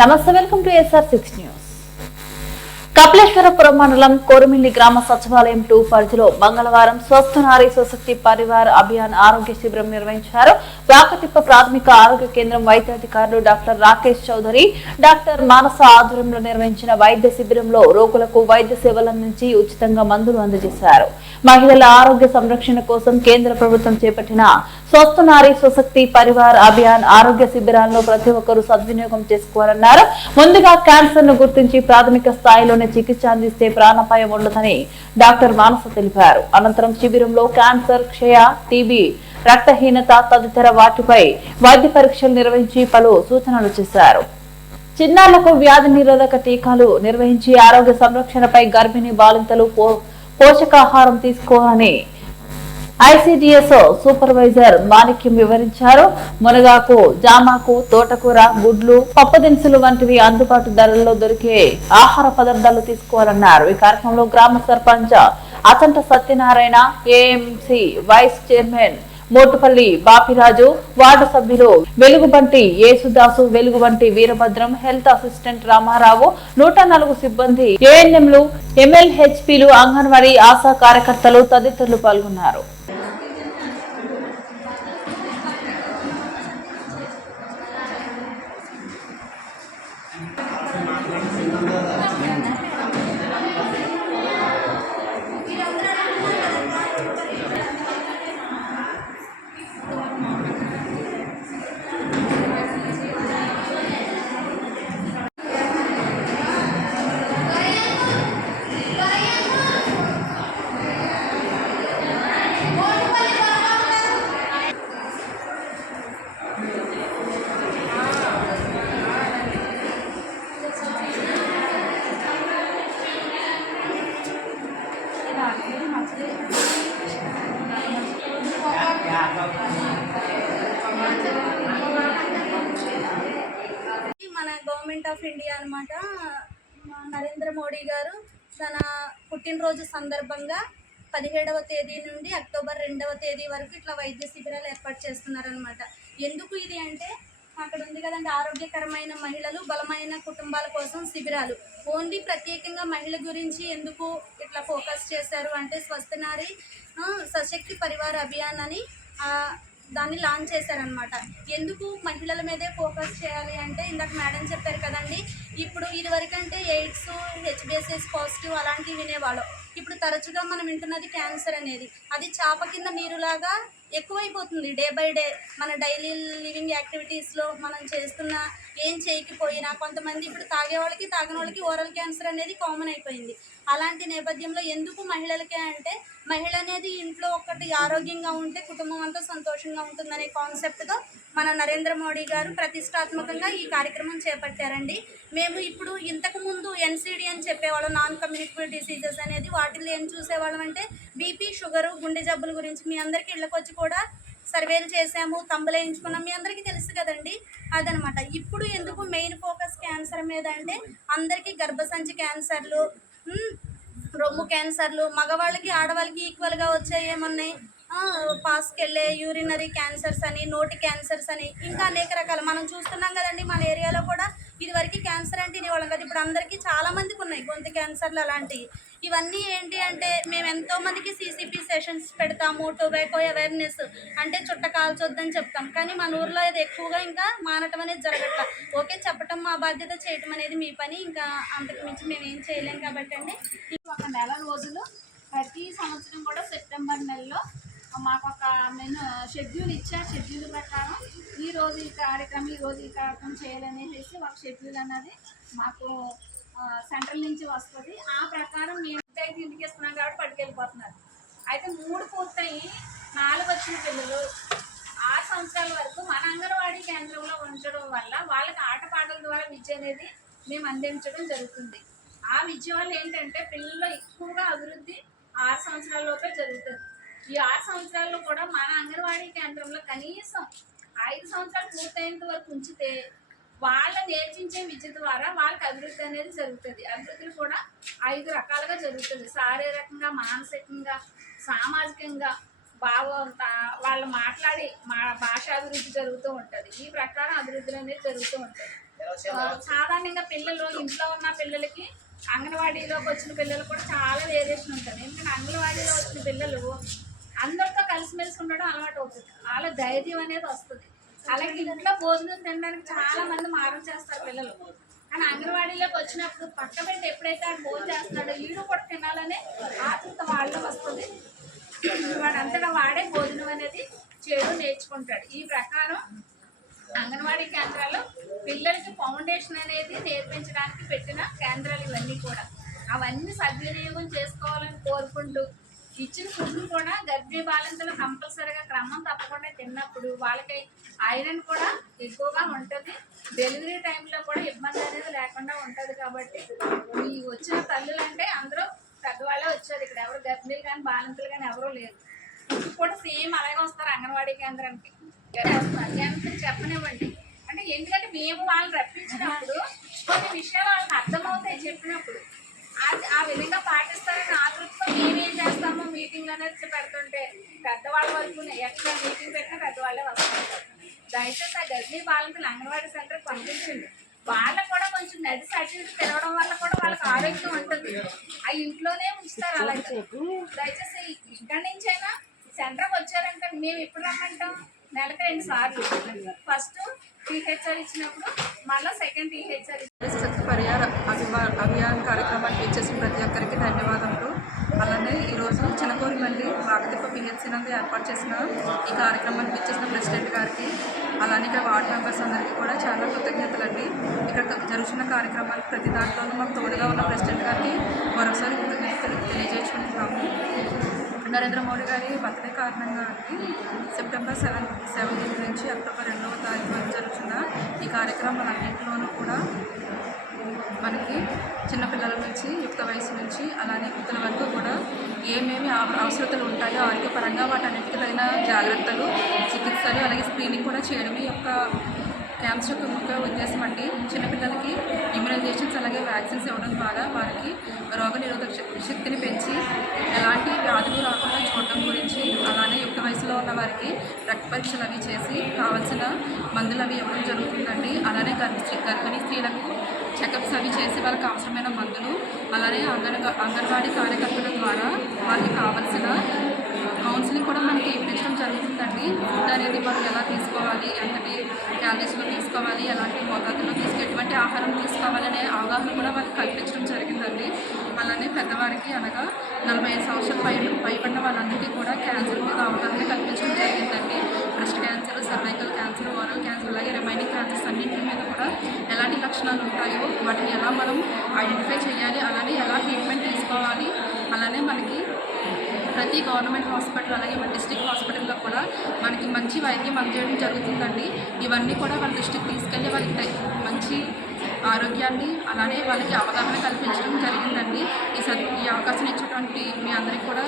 నమస్తే, welcome to SR6 news. Kapileswarapuram మండలం కోరుమిల్లి గ్రామ సచివాలయం 2 పరిధిలో మంగళవారం స్వస్థ నారీ స్వశక్తి పరివార్ అభియాన్ ఆరోగ్య శిబిరం నిర్వహించారు. వాకతిప్ప ప్రాథమిక ఆరోగ్య కేంద్రం వైద్యాధికారులు డాక్టర్ రాకేష్ చౌదరి, డాక్టర్ మానస ఆధ్వర్యంలో నిర్వహించిన వైద్య శిబిరంలో రోగులకు వైద్య సేవలందించి ఉచితంగా మందులు అందజేశారు. మహిళల ఆరోగ్య సంరక్షణ కోసం కేంద్ర ప్రభుత్వం చేపట్టిన స్వస్థ నారీ స్వశక్తి పరివార్ అభియాన్ ఆరోగ్య శిబిరాలను ప్రతి ఒక్కరూ సద్వినియోగం చేసుకోవాలన్నారు. ముందుగా క్యాన్సర్ ను గుర్తించి ప్రాథమిక స్థాయిలోనే చికిత్స అందిస్తే ప్రాణాపాయం ఉండదని డాక్టర్ మానస తెలిపారు. అనంతరం శిబిరంలో క్యాన్సర్, క్షయ, టీబీ, రక్తహీనత తదితర వాటిపై వైద్య పరీక్షలు నిర్వహించి పలు సూచనలు చేశారు. చిన్నారులకు వ్యాధి నిరోధక టీకాలు నిర్వహించి ఆరోగ్య సంరక్షణపై గర్భిణీ బాలింతలు పోషకాహారం తీసుకోవాలని ICDS సూపర్వైజర్ మాణిక్యం వివరించారు. మునగాకు, జామాకు, తోటకూర, గుడ్లు, పప్పుదినుసులు వంటివి అందుబాటు ధరల్లో దొరికే ఆహార పదార్థాలు తీసుకోవాలన్నారు. ఈ కార్యక్రమంలో గ్రామ sarpanch Achanta Satyanarayana, AMC vice chairman Motupalli Bapiraju, ward సభ్యులు వెలుగుబంటి యేసుదాసు, వెలుగుబంటి వీరభద్రం, హెల్త్ అసిస్టెంట్ రామారావు, 104 సిబ్బంది, ANMలు, MLHPలు, అంగన్వాడీ ఆశా కార్యకర్తలు తదితరులు పాల్గొన్నారు. మన గవర్నమెంట్ ఆఫ్ ఇండియా అన్నమాట, నరేంద్ర మోడీ గారు తన పుట్టినరోజు సందర్భంగా 17వ తేదీ నుండి అక్టోబర్ 2వ తేదీ వరకు ఇట్లా వైద్య శిబిరాలు ఏర్పాటు చేస్తున్నారనమాట. ఎందుకు ఇది అంటే, అక్కడ ఉంది కదండి, ఆరోగ్యకరమైన మహిళలు, బలమైన కుటుంబాల కోసం శిబిరాలు. ఓన్లీ ప్రత్యేకంగా మహిళ గురించి ఎందుకు ఇట్లా ఫోకస్ చేశారు అంటే, స్వస్థ నారీ సశక్తి పరివార్ అభియాన్ అని దాన్ని లాంచ్ చేశారనమాట. ఎందుకు మహిళల మీదే ఫోకస్ చేయాలి అంటే, ఇందాక మేడం చెప్పారు కదండి, ఇప్పుడు ఇదివరకంటే ఎయిడ్స్, HBSS పాజిటివ్ అలాంటివి వినేవాళ్ళం. ఇప్పుడు తరచుగా మనం వింటున్నది క్యాన్సర్ అనేది. అది చాప కింద నీరులాగా ఎక్కువైపోతుంది డే బై డే. మన డైలీ లివింగ్ యాక్టివిటీస్లో మనం చేస్తున్న ఏం చేయకపోయినా, కొంతమంది ఇప్పుడు తాగిన వాళ్ళకి ఓరల్ క్యాన్సర్ అనేది కామన్ అయిపోయింది. అలాంటి నేపథ్యంలో ఎందుకు మహిళలకే అంటే, మహిళ అనేది ఇంట్లో ఒక్కటి ఆరోగ్యంగా ఉంటే కుటుంబం అంతా సంతోషంగా ఉంటుందనే కాన్సెప్ట్తో మన నరేంద్ర మోడీ గారు ప్రతిష్టాత్మకంగా ఈ కార్యక్రమం చేపట్టారండి. మేము ఇప్పుడు ఇంతకుముందు NCD అని చెప్పేవాళ్ళం, నాన్ కమ్యూనికేబుల్ డిసీజెస్ అనేది. వాటిల్లో ఏం చూసేవాళ్ళం అంటే, BP, షుగరు, గుండె జబ్బుల గురించి మీ అందరికీ ఇళ్ళకి వచ్చి కూడా సర్వేలు చేసాము, తంబులేయించుకున్నాం, మీ అందరికీ తెలుసు కదండి. అదనమాట. ఇప్పుడు ఎందుకు మెయిన్ ఫోకస్ క్యాన్సర్ మీద అంటే, అందరికీ గర్భసంచి క్యాన్సర్లు, రొమ్ము క్యాన్సర్లు, మగవాళ్ళకి ఆడవాళ్ళకి ఈక్వల్గా వచ్చాయి ఏమున్నాయి, పాస్కెళ్ళే యూరినరీ క్యాన్సర్స్ అని, నోటి క్యాన్సర్స్ అని, ఇంకా అనేక రకాలు మనం చూస్తున్నాం కదండి. మన ఏరియాలో కూడా ఇదివరకు క్యాన్సర్ అంటే ఇవ్వడం కదా, ఇప్పుడు అందరికీ చాలామందికి ఉన్నాయి గొంతు క్యాన్సర్లు అలాంటివి. ఇవన్నీ ఏంటి అంటే, మేము ఎంతోమందికి CCP సెషన్స్ పెడతాము, టొబాకో అవేర్నెస్ అంటే చుట్ట కాల్చొద్దని చెప్తాం. కానీ మన ఊర్లో ఇది ఎక్కువగా ఇంకా మానటం అనేది జరగట్లా. ఓకే, చెప్పటం మా బాధ్యత, చేయటం అనేది మీ పని, ఇంకా అంతకు మించి మేము ఏం చేయలేం కాబట్టి అండి. ఒక నెల రోజులు ప్రతి సంవత్సరం కూడా సెప్టెంబర్ నెలలో మాకు ఒక షెడ్యూల్ ఇచ్చారు. షెడ్యూల్ ప్రకారం ఈరోజు ఈ కార్యక్రమం చేయాలనేసి ఒక షెడ్యూల్ అన్నది మాకు సెంట్రల్ నుంచి వస్తుంది. ఆ ప్రకారం మేము ఇంటికి ఇస్తున్నాం కాబట్టి పట్టుకెళ్ళిపోతున్నారు. అయితే 3 పూర్తయి 4 వచ్చిన పిల్లలు 6 సంవత్సరాల వరకు మన అంగన్వాడీ కేంద్రంలో ఉంచడం వల్ల వాళ్ళకి ఆటపాటల ద్వారా విద్య అనేది మేము అందించడం జరుగుతుంది. ఆ విద్య వల్ల ఏంటంటే, పిల్లల్లో ఎక్కువగా అభివృద్ధి 6 సంవత్సరాలలోపే జరుగుతుంది. ఈ 6 సంవత్సరాల్లో కూడా మన అంగన్వాడీ కేంద్రంలో కనీసం 5 సంవత్సరాలు పూర్తయ్యేంత వరకు ఉంచితే వాళ్ళ నేర్పించే విద్య ద్వారా వాళ్ళకి అభివృద్ధి అనేది జరుగుతుంది. అభివృద్ధులు కూడా 5 రకాలుగా జరుగుతుంది. శారీరకంగా, మానసికంగా, సామాజికంగా, వాళ్ళు మాట్లాడి భాషాభివృద్ధి జరుగుతూ ఉంటుంది. ఈ ప్రకారం అభివృద్ధులు అనేది జరుగుతూ ఉంటుంది. సాధారణంగా పిల్లలు ఇంట్లో ఉన్న పిల్లలకి అంగన్వాడీలోకి వచ్చిన పిల్లలు కూడా చాలా వేరియేషన్ ఉంటుంది. ఎందుకంటే అంగన్వాడీలో వచ్చిన పిల్లలు అందరితో కలిసిమెలిసి ఉండడం అలవాటు అవుతుంది, వాళ్ళ ధైర్యం అనేది వస్తుంది. అలాగే ఇంట్లో భోజనం తినడానికి చాలా మంది మారం చేస్తారు పిల్లలు, కానీ అంగన్వాడీలోకి వచ్చినప్పుడు పక్క పెట్టి ఎప్పుడైతే ఆ భోజనం చేస్తున్నాడో వీడు కూడా తినాలనే ఆతృత వాళ్ళలో వస్తుంది. వాడంతటా వాడే భోజనం అనేది చేయడం నేర్చుకుంటాడు. ఈ ప్రకారం అంగన్వాడీ కేంద్రాలు పిల్లలకి ఫౌండేషన్ అనేది నేర్పించడానికి పెట్టిన కేంద్రాలు ఇవన్నీ కూడా. అవన్నీ సద్వినియోగం చేసుకోవాలని కోరుకుంటూ ఇచ్చిన ఫుడ్ని కూడా గర్భిణీ బాలింతలు కంపల్సరీగా క్రమం తప్పకుండా తిన్నప్పుడు వాళ్ళకి ఐరన్ కూడా ఎక్కువగా ఉంటుంది. డెలివరీ టైంలో కూడా ఇబ్బంది అనేది లేకుండా ఉంటుంది. కాబట్టి ఈ వచ్చిన తల్లులు అంటే అందరూ పెద్దవాళ్ళే వచ్చారు, ఇక్కడ ఎవరు గర్భిణీలు కానీ బాలింతలు కానీ ఎవరూ లేరు. కూడా సేమ్ అలాగే వస్తారు అంగన్వాడీ కేంద్రానికి వస్తారు. ఎంత చెప్పనివ్వండి అంటే, ఎందుకంటే మేము వాళ్ళని రప్పించినప్పుడు కొన్ని విషయాలు వాళ్ళకి అర్థమవుతాయి చెప్పినప్పుడు, అది ఆ విధంగా పాటిస్తారని ఆతృతతో మేమేం చేస్తామో మీటింగ్ అనేది పెడుతుంటే పెద్దవాళ్ళ వరకు ఎట్లా మీటింగ్ పెట్టినా పెద్దవాళ్ళే వస్తారు. దయచేసి ఆ గర్భిణీ బాలింతలు అంగన్వాడీ సెంటర్కి పంపించండి. వాళ్ళకు కూడా కొంచెం నది సర్టిఫికేట్ తినడం వల్ల కూడా వాళ్ళకి ఆరోగ్యం ఉంటుంది. ఆ ఇంట్లోనే ఉంచుతారు. అలాగే దయచేసి ఇక్కడి నుంచైనా సెంటర్కి వచ్చారంటే మేము ఎప్పుడు రమ్మంటాం, నెలకు 2 సార్లు. ఫస్ట్ టీహెచ్ఆర్ ఇచ్చినప్పుడు మళ్ళీ సెకండ్ టీహెచ్ఆర్ శక్తి పరిహార అభియాన్ కార్యక్రమానికి ఇచ్చేసిన ప్రతి ఒక్కరికి ధన్యవాదములు. అలానే ఈరోజు చిన్నకోరిమల్లి వాకతిప్ప పిహెచ్సి నందు ఏర్పాటు చేసిన ఈ కార్యక్రమానికి ఇచ్చేసిన ప్రెసిడెంట్ గారికి, అలానే ఇక్కడ వార్డు మెంబర్స్ అందరికీ కూడా చాలా కృతజ్ఞతలండి. ఇక్కడ జరుగుతున్న కార్యక్రమానికి ప్రతి దాంట్లోనూ మాకు తోడుగా ఉన్న ప్రెసిడెంట్ గారికి మరొకసారి కృతజ్ఞతలు తెలియజేసుకుంటున్నాము. నరేంద్ర మోడీ గారి బర్త్డే కారణంగా సెప్టెంబర్ 17 నుంచి అక్టోబర్ 2వ తారీఖు వరకు జరుగుతున్న ఈ కార్యక్రమాలన్నింటిలోనూ కూడా మనకి చిన్నపిల్లల నుంచి యుక్త వయసు నుంచి అలానే యుక్తుల వరకు కూడా ఏమేమి అవసరతలు ఉంటాయో ఆరోగ్యపరంగా వాటన్నిటికీ తగిన జాగ్రత్తలు, చికిత్సలు అలాగే స్క్రీనింగ్ కూడా చేయడం ఈ యొక్క క్యాంప్స్ యొక్క ముఖ్య ఉద్దేశం అండి. చిన్నపిల్లలకి ఇమ్యునైజేషన్స్ అలాగే వ్యాక్సిన్స్ ఇవ్వడం ద్వారా వారికి రోగనిరోధక శక్తిని పెంచి ఎలాంటి వ్యాధులు రాకుండా చూడడం గురించి, అలానే యుక్త వయసులో ఉన్న వారికి రక్త పరీక్షలు అవి చేసి కావాల్సిన మందులు అవి ఇవ్వడం జరుగుతుందండి. అలానే గర్భిణీ స్త్రీలకు చెకప్స్ అవి చేసి వాళ్ళకి అవసరమైన మందులు, అలానే అంగన్వాడీ కార్యకర్తల ద్వారా వాళ్ళకి కావాల్సిన కౌన్సిలింగ్ కూడా మనకి ఇప్పించడం జరుగుతుందండి. ఫుడ్ అనేది మనం ఎలా తీసుకోవాలి, ఎంతటి క్యాలరీస్లో తీసుకోవాలి, ఎలాంటి మోతాదులో ఎటువంటి ఆహారం తీసుకోవాలనే అవగాహన కూడా వాళ్ళకి కల్పించడం జరిగిందండి. అలానే పెద్దవారికి అనగా 45 సంవత్సరాలు పైబడిన వాళ్ళందరికీ కూడా క్యాన్సర్ మీద అవగాహన కల్పించడం జరిగిందండి. Breast cancer, cervical cancer, oral cancer అలాగే రిమైనింగ్ క్యాన్సర్స్ అన్నింటి మీద కూడా ఎలాంటి లక్షణాలు ఉంటాయో వాటిని ఎలా మనం ఐడెంటిఫై చేయాలి, అలానే ఎలా ట్రీట్మెంట్ తీసుకోవాలి, అలానే మనకి ప్రతి గవర్నమెంట్ హాస్పిటల్ అలాగే మన డిస్ట్రిక్ట్ హాస్పిటల్లో కూడా మనకి మంచి వైద్యం అందజేయడం జరుగుతుందండి. ఇవన్నీ కూడా వాళ్ళ దృష్టికి తీసుకెళ్ళి వాళ్ళకి మంచి ఆరోగ్యాన్ని అలానే వాళ్ళకి అవగాహన కల్పించడం జరిగిందండి. ఈ అవకాశం ఇచ్చినటువంటి మీ అందరికీ కూడా